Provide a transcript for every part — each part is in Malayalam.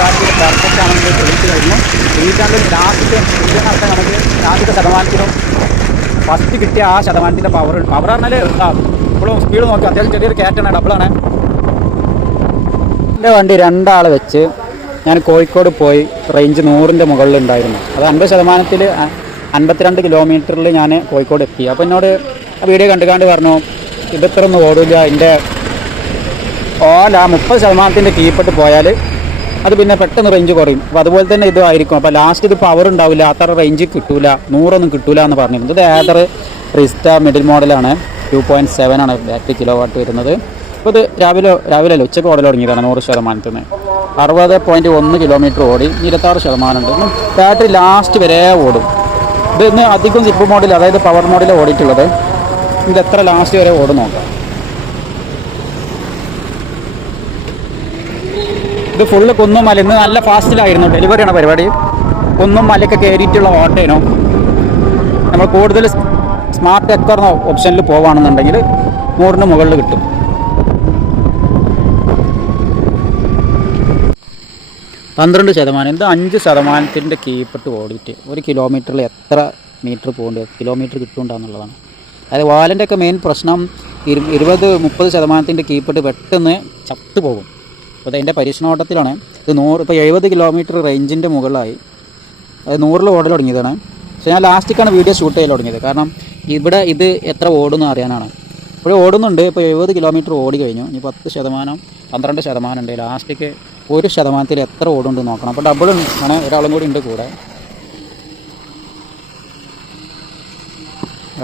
കാര്യത്തിൽ പെർഫെക്റ്റ് തെളിയിച്ചു കഴിഞ്ഞു. തെളിയിക്കാണ്ട് ലാസ്റ്റ് ഇതിനകത്ത് നമുക്ക് ലാസ്റ്റത്തെ ഫസ്റ്റ് കിട്ടിയ ആ ശതമാനത്തിന്റെ പവർ പവർ പറഞ്ഞാൽ ഇപ്പോഴും സ്പീഡ് നോക്കി അത്യാവശ്യം ചെറിയൊരു കയറ്റാണ് ഡബിളാണ് എന്റെ വണ്ടി രണ്ടാളെ വെച്ച് ഞാൻ കോഴിക്കോട് പോയി റേഞ്ച് നൂറിന്റെ മുകളിലുണ്ടായിരുന്നു. അത് അൻപത് ശതമാനത്തിൽ അൻപത്തിരണ്ട് കിലോമീറ്ററിൽ ഞാൻ കോഴിക്കോട് എത്തി. അപ്പോൾ എന്നോട് ആ വീഡിയോ കണ്ടുകാണ്ട് പറഞ്ഞു ഇതിത്ര ഒന്നും ഓടില്ല. എന്റെ ഓല മുപ്പത് ശതമാനത്തിന്റെ കീപ്പിട്ട് പോയാൽ അത് പിന്നെ പെട്ടെന്ന് റേഞ്ച് കുറയും. അപ്പോൾ അതുപോലെ തന്നെ ഇതും ആയിരിക്കും. അപ്പോൾ ലാസ്റ്റ് ഇത് പവർ ഉണ്ടാവില്ല. അത്ര റേഞ്ച് കിട്ടൂല. നൂറൊന്നും കിട്ടൂല എന്ന് പറഞ്ഞിരുന്നു. ഇത് ഏതർ റിസ്റ്റ മിഡിൽ മോഡലാണ് ടു പോയിന്റ് സെവൻ ആണ് ബാറ്ററി കിലോ വാട്ട് വരുന്നത്. അപ്പോൾ ഇത് രാവിലെ രാവിലെ അല്ല ഉച്ചയ്ക്ക് ഓടൽ തുടങ്ങിയതാണ് നൂറ് ശതമാനത്തിൽ നിന്ന് അറുപത് പോയിന്റ് ഒന്ന് കിലോമീറ്റർ ഓടി. ഇരുപത്താറ് ശതമാനം ഉണ്ട്. ബാറ്ററി ലാസ്റ്റ് വരെ ഓടും. ഇത് ഇന്ന് അധികം സിപ്പ് മോഡിൽ അതായത് പവർ മോഡിൽ ഓടിയിട്ടുള്ളത്. ഇത് എത്ര ലാസ്റ്റ് വരെ ഓടും നോക്കാം. ഇത് ഫുള്ള് കുന്നും മല ഇന്ന് നല്ല ഫാസ്റ്റിലായിരുന്നു ഡെലിവറിയാണ് പരിപാടി. കുന്നും മലയൊക്കെ കയറിയിട്ടുള്ള ഓട്ടേനോ നമ്മൾ കൂടുതൽ സ്മാർട്ട് എക്കർ ഓപ്ഷനിൽ പോവുകയാണെന്നുണ്ടെങ്കിൽ നൂറിന് മുകളിൽ കിട്ടും. പന്ത്രണ്ട് ശതമാനം. ഇത് അഞ്ച് ശതമാനത്തിന്റെ കീപ്പിട്ട് ഓടിയിട്ട് ഒരു കിലോമീറ്ററിൽ എത്ര മീറ്റർ പോകേണ്ടത് കിലോമീറ്റർ കിട്ടുന്നുണ്ടെന്നുള്ളതാണ് അതായത് വാലിന്റെ ഒക്കെ മെയിൻ പ്രശ്നം ഇരു ഇരുപത് മുപ്പത് ശതമാനത്തിന്റെ കീപ്പിട്ട് പെട്ടെന്ന് ചത്തു പോകും അപ്പോൾ അതിന്റെ പരീക്ഷണോട്ടത്തിലാണ്. ഇത് നൂറ് ഇപ്പോൾ എഴുപത് കിലോമീറ്റർ റേഞ്ചിന്റെ മുകളിലായി. അത് നൂറിൽ ഓടൽ തുടങ്ങിയതാണ്. പക്ഷേ ഞാൻ ലാസ്റ്റിക്കാണ് വീഡിയോ ഷൂട്ട് ചെയ്യൽ തുടങ്ങിയത്. കാരണം ഇവിടെ ഇത് എത്ര ഓടുന്നു അറിയാനാണ്. ഇപ്പോഴും ഓടുന്നുണ്ട്. ഇപ്പോൾ എഴുപത് കിലോമീറ്റർ ഓടി കഴിഞ്ഞു. ഇനി പത്ത് ശതമാനം പന്ത്രണ്ട് ശതമാനം ഉണ്ട്. ലാസ്റ്റിക്ക് ഒരു ശതമാനത്തിൽ എത്ര ഓടുന്നുണ്ട് നോക്കണം. അപ്പോൾ ഡബിൾ ആണ്. ഒരാളും കൂടി ഉണ്ട് കൂടെ.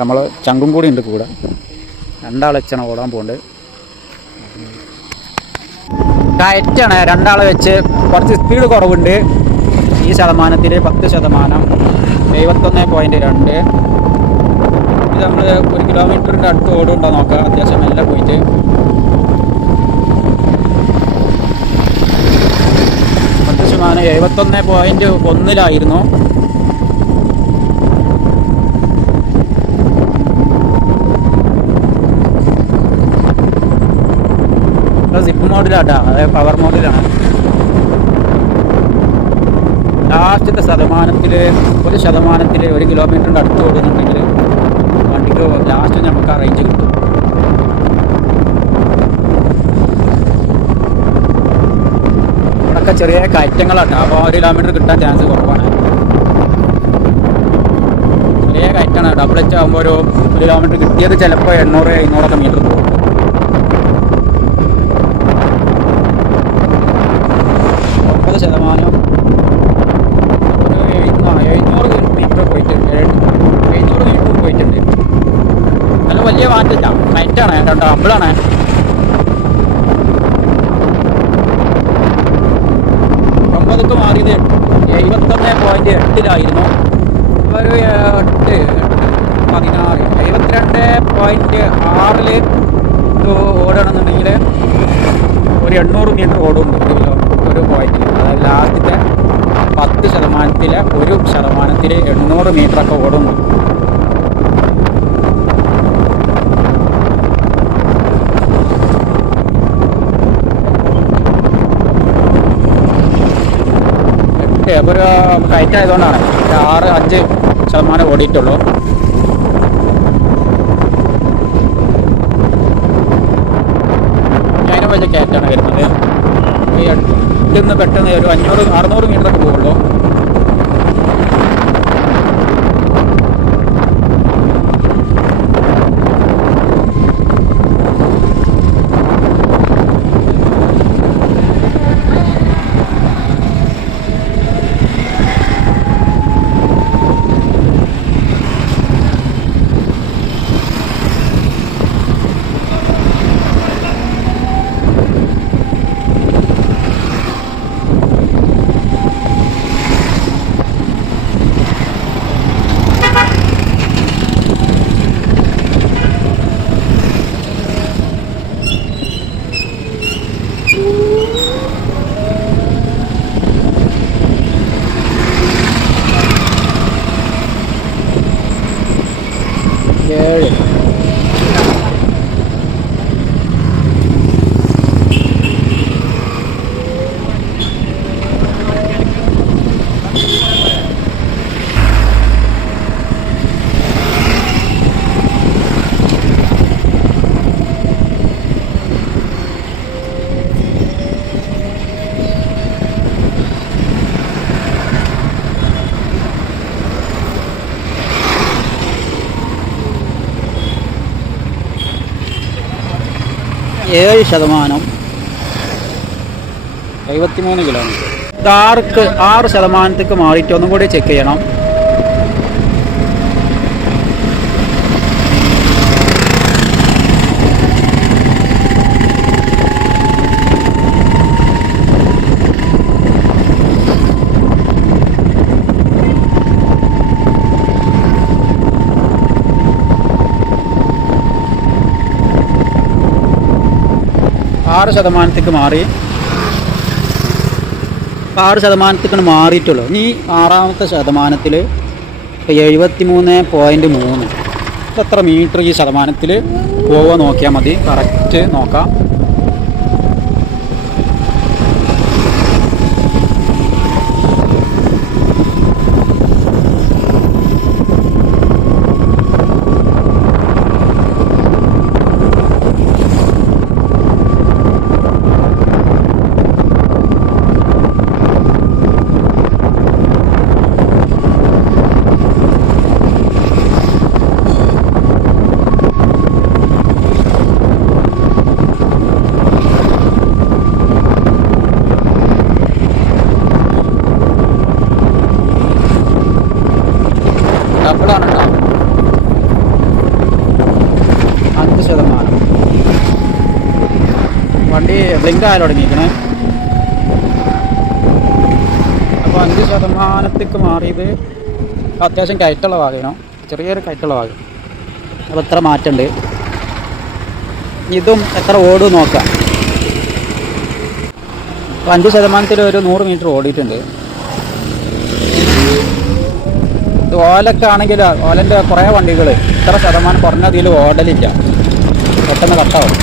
നമ്മൾ ചങ്കും കൂടി ഉണ്ട് കൂടെ. വെച്ചാണ് ഓടാൻ പോകുന്നത് കയറ്റാണ്. രണ്ടാളെ വെച്ച് കുറച്ച് സ്പീഡ് കുറവുണ്ട്. ഈ ശതമാനത്തിൽ പത്ത് ശതമാനം. എഴുപത്തൊന്ന് പോയിന്റ് രണ്ട്. ഇത് നമ്മൾ ഒരു കിലോമീറ്ററിന്റെ അടുത്ത് ഓടുണ്ടോ നോക്കാം. അത്യാവശ്യം നല്ല പോയിട്ട് പത്ത് ശതമാനം എഴുപത്തൊന്ന് പോയിന്റ് ഒന്നിലായിരുന്നു. സിപ്പ് മോഡിലാട്ടാ അതായത് പവർ മോഡിലാണ് ലാസ്റ്റത്തെ ശതമാനത്തിൽ ഒരു ശതമാനത്തിൽ ഒരു കിലോമീറ്ററിന്റെ അടുത്ത് ഓടുന്നുണ്ടെങ്കിൽ വണ്ടിക്ക് ലാസ്റ്റ് നമുക്ക് ആ റേഞ്ച് കിട്ടും. ഇവിടെയൊക്കെ ചെറിയ കയറ്റങ്ങളാട്ടോ. അപ്പോൾ ഒരു കിലോമീറ്റർ കിട്ടാൻ ചാൻസ് കുറവാണ്. ചെറിയ കയറ്റാണ് ഡബിൾ എച്ച് ആകുമ്പോൾ ഒരു ഒരു കിലോമീറ്റർ കിട്ടിയത് ചിലപ്പോൾ എണ്ണൂറ് എഴുന്നൂറൊക്കെ മീറ്റർ പോകും ഒമ്പത് ശതമാനം ഒരു എഴുന്നൂ- ആ, എഴുന്നൂറ് മീറ്റർ പോയിട്ടുണ്ട് എഴുന്നൂറ് മീറ്റർ പോയിട്ടുണ്ട് നല്ല വലിയ മാറ്റില്ല നൈറ്റാണ് രണ്ടോ അമ്പിളാണ് ഒമ്പതൊക്കെ മാറിയത് എഴുപത്തൊന്ന് പോയിന്റ് എട്ടിലായിരുന്നു. ഒരു എട്ട് പതിനാറ് എഴുപത്തിരണ്ട് പോയിന്റ് ആറിൽ ഓടണമെന്നുണ്ടെങ്കിൽ ഒരു എണ്ണൂറ് മീറ്റർ ഓടുന്നുണ്ട് ഒരു കിലോ ഒരു പോയിന്റിൽ അതായത് ലാസ്റ്റത്തെ പത്ത് ശതമാനത്തിലെ ഒരു ശതമാനത്തിൽ എണ്ണൂറ് മീറ്ററൊക്കെ ഓടും. ഒരു കയറ്റായതുകൊണ്ടാണ് ഒരു ആറ് അഞ്ച് ശതമാനം ഓടിയിട്ടുള്ളൂ. ഞാനും വലിയ കയറ്റാണ് വരുന്നത്. ഈ നിന്ന് പെട്ടെന്ന് ഒരു അഞ്ഞൂറ് അറുന്നൂറ് മീറ്ററൊക്കെ പോകുള്ളൂ ശതമാനം. എഴുപത്തിമൂന്ന് കിലോമീറ്റർ ഇത് ആർക്ക് ആറ് ശതമാനത്തേക്ക് മാറിയിട്ട് ഒന്നും കൂടി ചെക്ക് ചെയ്യണം. ആറ് ശതമാനത്തേക്ക് മാറി. ആറ് ശതമാനത്തേക്കാണ് മാറിയിട്ടുള്ളൂ. ഇനി ആറാമത്തെ ശതമാനത്തിൽ ഇപ്പോൾ എഴുപത്തി മൂന്ന്. പോയിന്റ് മൂന്ന് എത്ര മീറ്റർ ഈ ശതമാനത്തിൽ പോവുക നോക്കിയാൽ മതി. കറക്റ്റ് നോക്കാം ഡബിളാണ് കേട്ടോ അഞ്ച് ശതമാനം വണ്ടി ബ്ലിങ്ക് ആയാലും തുടങ്ങിയിരിക്കണേ. അപ്പോൾ അഞ്ച് ശതമാനത്തേക്ക് മാറിയത് അത്യാവശ്യം കയറ്റുള്ള വാഹനം ചെറിയൊരു കയറ്റുള്ള ഭാഗം അപ്പോൾ എത്ര മാറ്റമുണ്ട് ഇതും എത്ര ഓടും നോക്കാം. അപ്പോൾ അഞ്ച് ശതമാനത്തിൽ ഒരു നൂറ് മീറ്റർ ഓടിയിട്ടുണ്ട്. ഇത് ഓലൊക്കെ ആണെങ്കിൽ ഓലന്റെ കുറേ വണ്ടികൾ ഇത്ര ശതമാനം കുറഞ്ഞതിൽ ഓടലില്ല. പെട്ടെന്ന് കട്ടാവും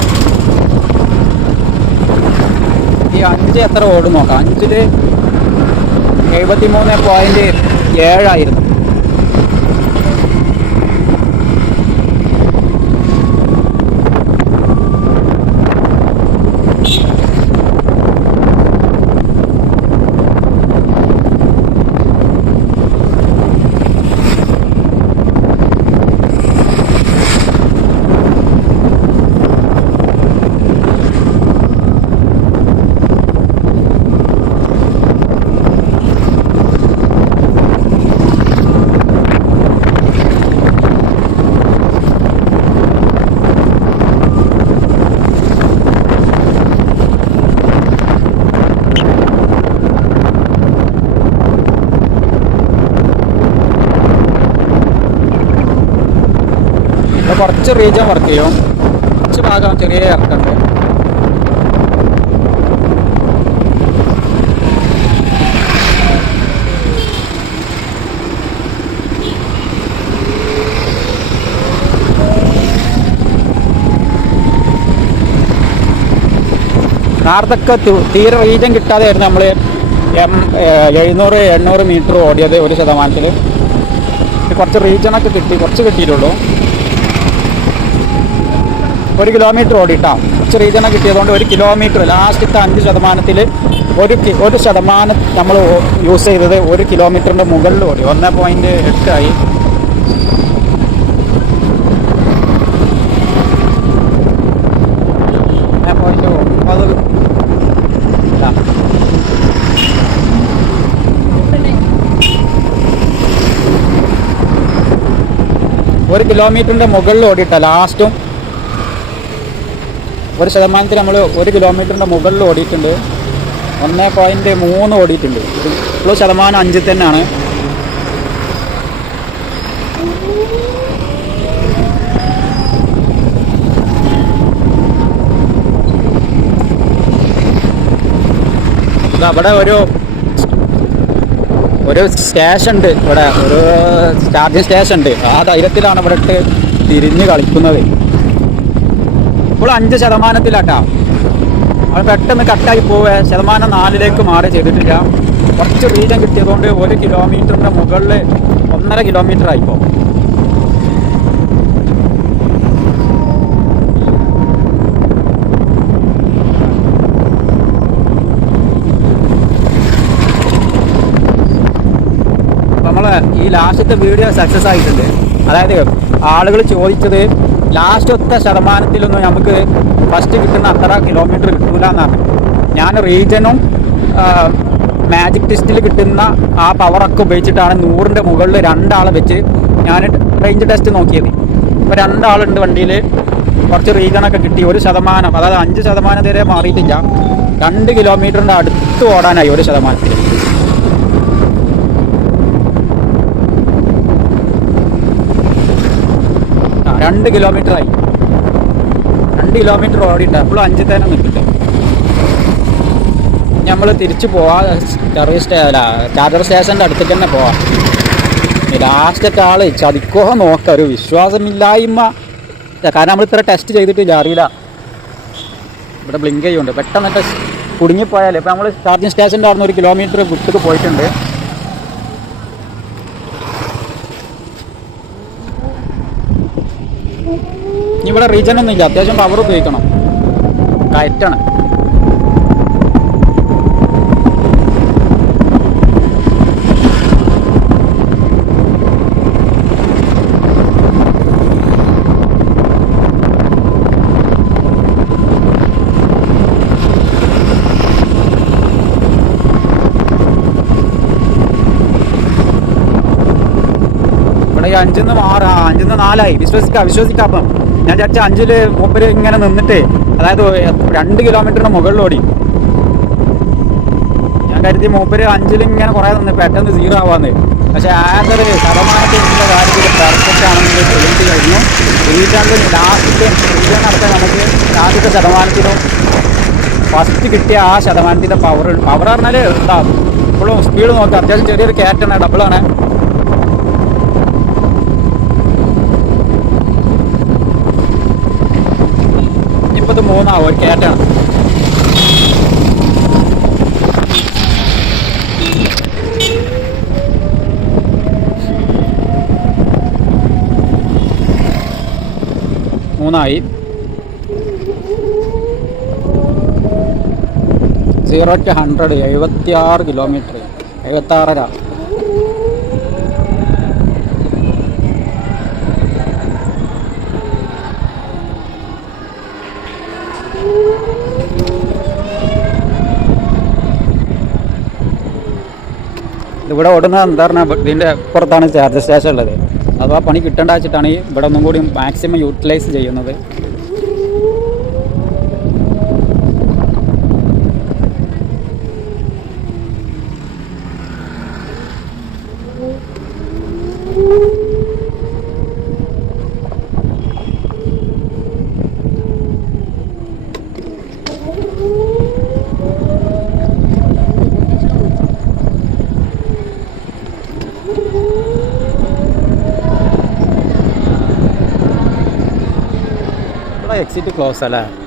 ഈ അഞ്ച് എത്ര ഓടും നോക്കാം? അഞ്ചിൽ എഴുപത്തി മൂന്ന് പോയിന്റ് ഏഴായിരുന്നു അപ്പോൾ കുറച്ച് റീജൻ വർക്ക് ചെയ്യും. കുറച്ച് ഭാഗം ചെറിയ ഇറക്കുണ്ട്. നേരത്തൊക്കെ തീരെ റീജൻ കിട്ടാതെയായിരുന്നു നമ്മൾ എം എഴുന്നൂറ് എണ്ണൂറ് മീറ്റർ ഓടിയത് ഒരു ശതമാനത്തിൽ കുറച്ച് റീജനൊക്കെ കിട്ടി കുറച്ച് കിട്ടിയിട്ടുള്ളൂ. ഒരു കിലോമീറ്റർ ഓടിയിട്ടാണ് റീജനെ കിട്ടിയതുകൊണ്ട് ഒരു കിലോമീറ്റർ ലാസ്റ്റത്തെ അഞ്ച് ശതമാനത്തിൽ ഒരു ഒരു ശതമാനം നമ്മൾ യൂസ് ചെയ്തത് ഒരു കിലോമീറ്ററിന്റെ മുകളിൽ ഓടി. ഒന്ന് പോയിന്റ് എട്ടായി. ഒരു കിലോമീറ്ററിന്റെ മുകളിൽ ഓടിയിട്ട ലാസ്റ്റും ഒരു ശതമാനത്തിൽ നമ്മൾ ഒരു കിലോമീറ്ററിന്റെ മുകളിൽ ഓടിയിട്ടുണ്ട്. ഒന്ന് പോയിന്റ് മൂന്ന് ഓടിയിട്ടുണ്ട്. ഇപ്പോൾ ശതമാനം അഞ്ചിൽ തന്നെയാണ്. അവിടെ ഒരു ഒരു സ്റ്റേഷൻ ഉണ്ട്. ഇവിടെ ഒരു ചാർജിങ് സ്റ്റേഷൻ ഉണ്ട്. ആ ധൈര്യത്തിലാണ് ഇവിടെ ഇട്ട് തിരിഞ്ഞ് കളിക്കുന്നത്. ഇപ്പോൾ അഞ്ച് ശതമാനത്തിലാട്ടാ. അത് പെട്ടെന്ന് കട്ടായി പോവേ. ശതമാനം നാലിലേക്ക് മാറി ചെയ്തിട്ടില്ല. കുറച്ച് റീജൻ കിട്ടിയതുകൊണ്ട് ഒരു കിലോമീറ്ററിന്റെ മുകളിൽ ഒന്നര കിലോമീറ്റർ ആയിപ്പോ നമ്മളെ ഈ ലാസ്റ്റത്തെ വീഡിയോ സക്സസ് ആയിട്ടുണ്ട്. അതായത് ആളുകൾ ചോദിച്ചത് ലാസ്റ്റ് ഒത്ത ശതമാനത്തിലൊന്നും നമുക്ക് ഫസ്റ്റ് കിട്ടുന്ന അത്ര കിലോമീറ്റർ കിട്ടൂല എന്നാണ്. ഞാൻ റീജനും മാജിക് ടെസ്റ്റിൽ കിട്ടുന്ന ആ പവറൊക്കെ ഉപയോഗിച്ചിട്ടാണ് നൂറിന്റെ മുകളിൽ രണ്ടാളെ വെച്ച് ഞാൻ റേഞ്ച് ടെസ്റ്റ് നോക്കിയത്. ഇപ്പോൾ രണ്ടാളുണ്ട് വണ്ടിയിൽ കുറച്ച് റീജണൊക്കെ കിട്ടി. ഒരു ശതമാനം അതായത് അഞ്ച് ശതമാനം വരെ മാറിയിട്ടില്ല. രണ്ട് കിലോമീറ്ററിന്റെ അടുത്ത് ഓടാനായി ഒരു ശതമാനത്തിൽ ആ, രണ്ട് കിലോമീറ്റർ ആയി. രണ്ട് കിലോമീറ്റർ ഓടിയിട്ട് അപ്പോഴും അഞ്ച് തന്നെ നിൽക്കട്ടെ. നമ്മൾ തിരിച്ച് പോവാ സർവീസ് സ്റ്റേ അല്ല ചാർജർ സ്റ്റേഷന്റെ അടുത്തേക്ക് തന്നെ പോവാം. ലാസ്റ്റൊക്കെ ആൾ ചതിക്കോ നോക്കാം ഒരു വിശ്വാസമില്ലായ്മ. കാരണം നമ്മൾ ഇത്ര ടെസ്റ്റ് ചെയ്തിട്ടില്ല അറിയില്ല. ഇവിടെ ബ്ലിങ്ക് ചെയ്യുന്നുണ്ട്. പെട്ടെന്ന് കുടുങ്ങിപ്പോയാൽ ഇപ്പോൾ നമ്മൾ ചാർജിങ് സ്റ്റേഷന്റെ അവിടെ ഒരു കിലോമീറ്റർ വിട്ടിട്ട് പോയിട്ടുണ്ട് ഇനി ഇവിടെ റീജൻ ഒന്നും ഇല്ല അത്യാവശ്യം പവർ ഉപയോഗിക്കണം. കയറ്റാണ്. ഇവിടെ അഞ്ചിന്ന് മാറാ. അഞ്ചിന്ന് നാലായി. വിശ്വസിക്കാം വിശ്വസിക്കാം അപ്പം. ഞാൻ ചാച്ച അഞ്ചിൽ മൂപ്പര് ഇങ്ങനെ നിന്നിട്ട് അതായത് രണ്ട് കിലോമീറ്ററിന് മുകളിൽ ഓടി. ഞാൻ കരുതി മൂപ്പര് അഞ്ചിൽ ഇങ്ങനെ കുറേ നിന്ന് പെട്ടെന്ന് സീറോ ആവാന്ന്. പക്ഷേ ആകെ ശതമാനത്തിന്റെ കാര്യത്തിൽ പെർഫെക്റ്റ് ആണെന്ന് തെളിയിച്ച് കഴിഞ്ഞു റീചാർജ് ലാസ്റ്റ് റീചാർജ് നടത്താൻ നമുക്ക് ആദ്യത്തെ ശതമാനത്തിനും ഫസ്റ്റ് കിട്ടിയ ആ ശതമാനത്തിന്റെ പവർ പവർ പറഞ്ഞാൽ എന്താ ഇപ്പോഴും സ്പീഡ് നോക്കാം അത്യാവശ്യം ചെറിയൊരു ക്യാറ്റാണ് ഡബിളാണ് ഇനിയിപ്പോൾ ഇത് മൂന്നാവും ഒരു ക്യാറ്റാണ് മൂന്നായി. സീറോ ടു ഹൺഡ്രഡ് എഴുപത്തി ആറ് കിലോമീറ്റർ എഴുപത്തി ഇവിടെ ഓടുന്ന എന്താ ഇതിന്റെ പുറത്താണ് ചാർജ് സ്റ്റേഷൻ ഉള്ളത്. അപ്പോൾ ആ പണി കിട്ടേണ്ട വെച്ചിട്ടാണ് ഇവിടെ ഒന്നും കൂടി മാക്സിമം യൂട്ടിലൈസ് ചെയ്യുന്നത്. ഇവിടെ എക്സിറ്റ്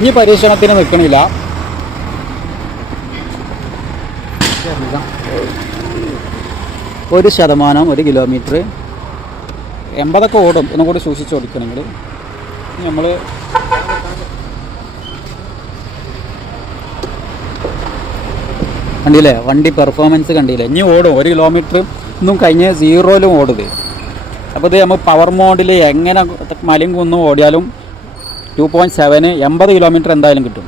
ഇനി പരീക്ഷണത്തിന് നിൽക്കണില്ല. ഒരു ശതമാനം ഒരു കിലോമീറ്റർ. എൺപതൊക്കെ ഓടും ഒന്നും കൂടി സൂക്ഷിച്ച് ഓടിക്കണമെങ്കിൽ നമ്മൾ കണ്ടില്ലേ? വണ്ടി പെർഫോമൻസ് കണ്ടില്ലേ? ഇനി ഓടും ഒരു കിലോമീറ്റർ ഒന്നും കഴിഞ്ഞ് സീറോയിലും ഓടുത് അപ്പോൾ ഇത് നമ്മൾ പവർ മോഡിൽ എങ്ങനെ മലയും കുന്നും ഓടിയാലും ടു പോയിന്റ് സെവന് എൺപത് കിലോമീറ്റർ എന്തായാലും കിട്ടും.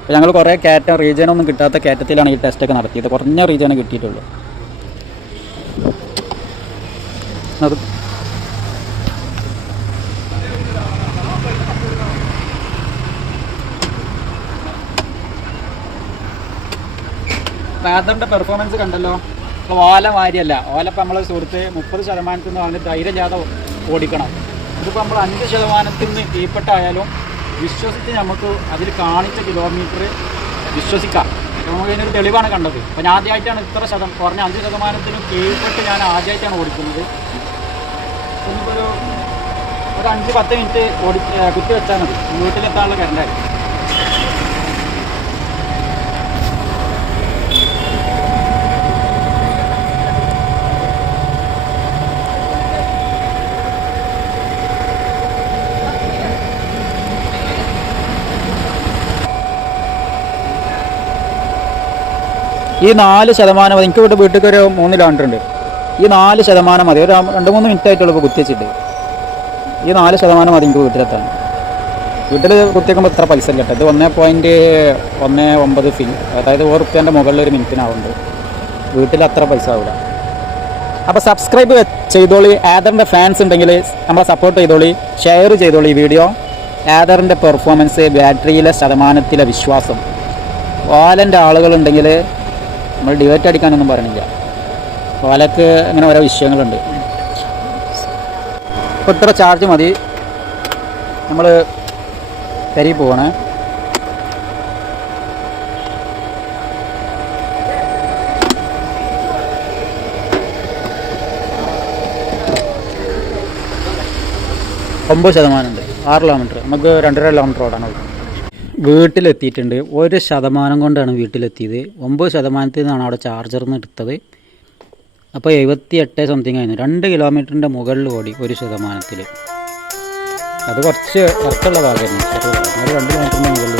അപ്പോൾ ഞങ്ങൾ കുറേ കയറ്റം റീജിയനൊന്നും കിട്ടാത്ത കയറ്റത്തിലാണ് ഈ ടെസ്റ്റൊക്കെ നടത്തിയത്. കുറഞ്ഞ റീജിയനെ കിട്ടിയിട്ടുള്ളൂ. അത് ഫാദറിന്റെ പെർഫോമൻസ് കണ്ടല്ലോ. ഓല വാരിയല്ല. ഓല ഇപ്പം നമ്മളെ സുഹൃത്ത് മുപ്പത് ശതമാനത്തിൽ നിന്ന് വന്നിട്ട് ധൈര്യമില്ലാതെ ഓടിക്കണം. ഇതിപ്പോൾ നമ്മൾ അഞ്ച് ശതമാനത്തിൽ നിന്ന് കീഴ്പ്പെട്ടായാലും വിശ്വസിച്ച് നമുക്ക് അതിൽ കാണിച്ച കിലോമീറ്റർ വിശ്വസിക്കാം. നമുക്ക് ഇതിനൊരു തെളിവാണ് കണ്ടത്. അപ്പോൾ ഞാൻ ആദ്യമായിട്ടാണ് ഇത്ര ശതം കുറഞ്ഞ അഞ്ച് ശതമാനത്തിന് കീഴ്പ്പെട്ട് ഞാൻ ആദ്യമായിട്ടാണ് ഓടിക്കുന്നത്. ഒരു ഒരു അഞ്ച് പത്ത് മിനിറ്റ് ഓടി കുത്തി വെച്ചാൽ മതി. വീട്ടിലെത്താനുള്ള കറണ്ടായി ഈ നാല് ശതമാനം മതി എനിക്ക് ഇവിടെ വീട്ടിൽ ഒരു മൂന്ന് കിലോമീറ്റർ ഈ നാല് ശതമാനം മതി. ഒരു രണ്ട് മൂന്ന് മിനിറ്റ് ആയിട്ടുള്ളൂ ഇപ്പോൾ കുത്തിവെച്ചിട്ട്. ഈ നാല് ശതമാനം മതി എനിക്ക് വീട്ടിലെത്താൻ. വീട്ടിൽ കുത്തിവെക്കുമ്പോൾ ഇത്ര പൈസ ഇല്ല ഇത് ഒന്നേ പോയിന്റ് ഒന്ന് ഒമ്പത് ഫിൽ അതായത് ഒരു റുപ്യേന്റെ മുകളിൽ ഒരു മിനിറ്റിനാവുന്നുണ്ട് വീട്ടിൽ അത്ര പൈസ ആവില്ല അപ്പോൾ സബ്സ്ക്രൈബ് ചെയ്തോളി. ആദറിന്റെ ഫാൻസ് ഉണ്ടെങ്കിൽ നമ്മളെ സപ്പോർട്ട് ചെയ്തോളി. ഷെയർ ചെയ്തോളി ഈ വീഡിയോ ആദറിന്റെ പെർഫോമൻസ് ബാറ്ററിയിലെ ശതമാനത്തിലെ വിശ്വാസം. വാലന്റെ ആളുകളുണ്ടെങ്കിൽ നമ്മൾ ഡിവേറ്റ് അടിക്കാനൊന്നും പറയണില്ല പാലക്ക് ഇങ്ങനെ ഓരോ വിഷയങ്ങളുണ്ട്. ഇപ്പോൾ ഇത്ര ചാർജ് മതി. നമ്മൾ കരി പോവാണ്. ഒമ്പത് ശതമാനമുണ്ട്. ആറ് കിലോമീറ്റർ നമുക്ക് രണ്ടര കിലോമീറ്റർ ഓടാനുള്ളൂ. വീട്ടിലെത്തിയിട്ടുണ്ട്. ഒരു ശതമാനം കൊണ്ടാണ് വീട്ടിലെത്തിയത്. ഒമ്പത് ശതമാനത്തിൽ നിന്നാണ് അവിടെ ചാർജർ നിന്ന് എടുത്തത് അപ്പോൾ എഴുപത്തി എട്ട് സംതിങ് ആയിരുന്നു. രണ്ട് കിലോമീറ്ററിന്റെ മുകളിൽ ഓടി ഒരു ശതമാനത്തിൽ. അത് കുറച്ച് കുറച്ചുള്ള ഭാഗമായിരുന്നു രണ്ട് കിലോമീറ്ററിന്റെ മുകളിൽ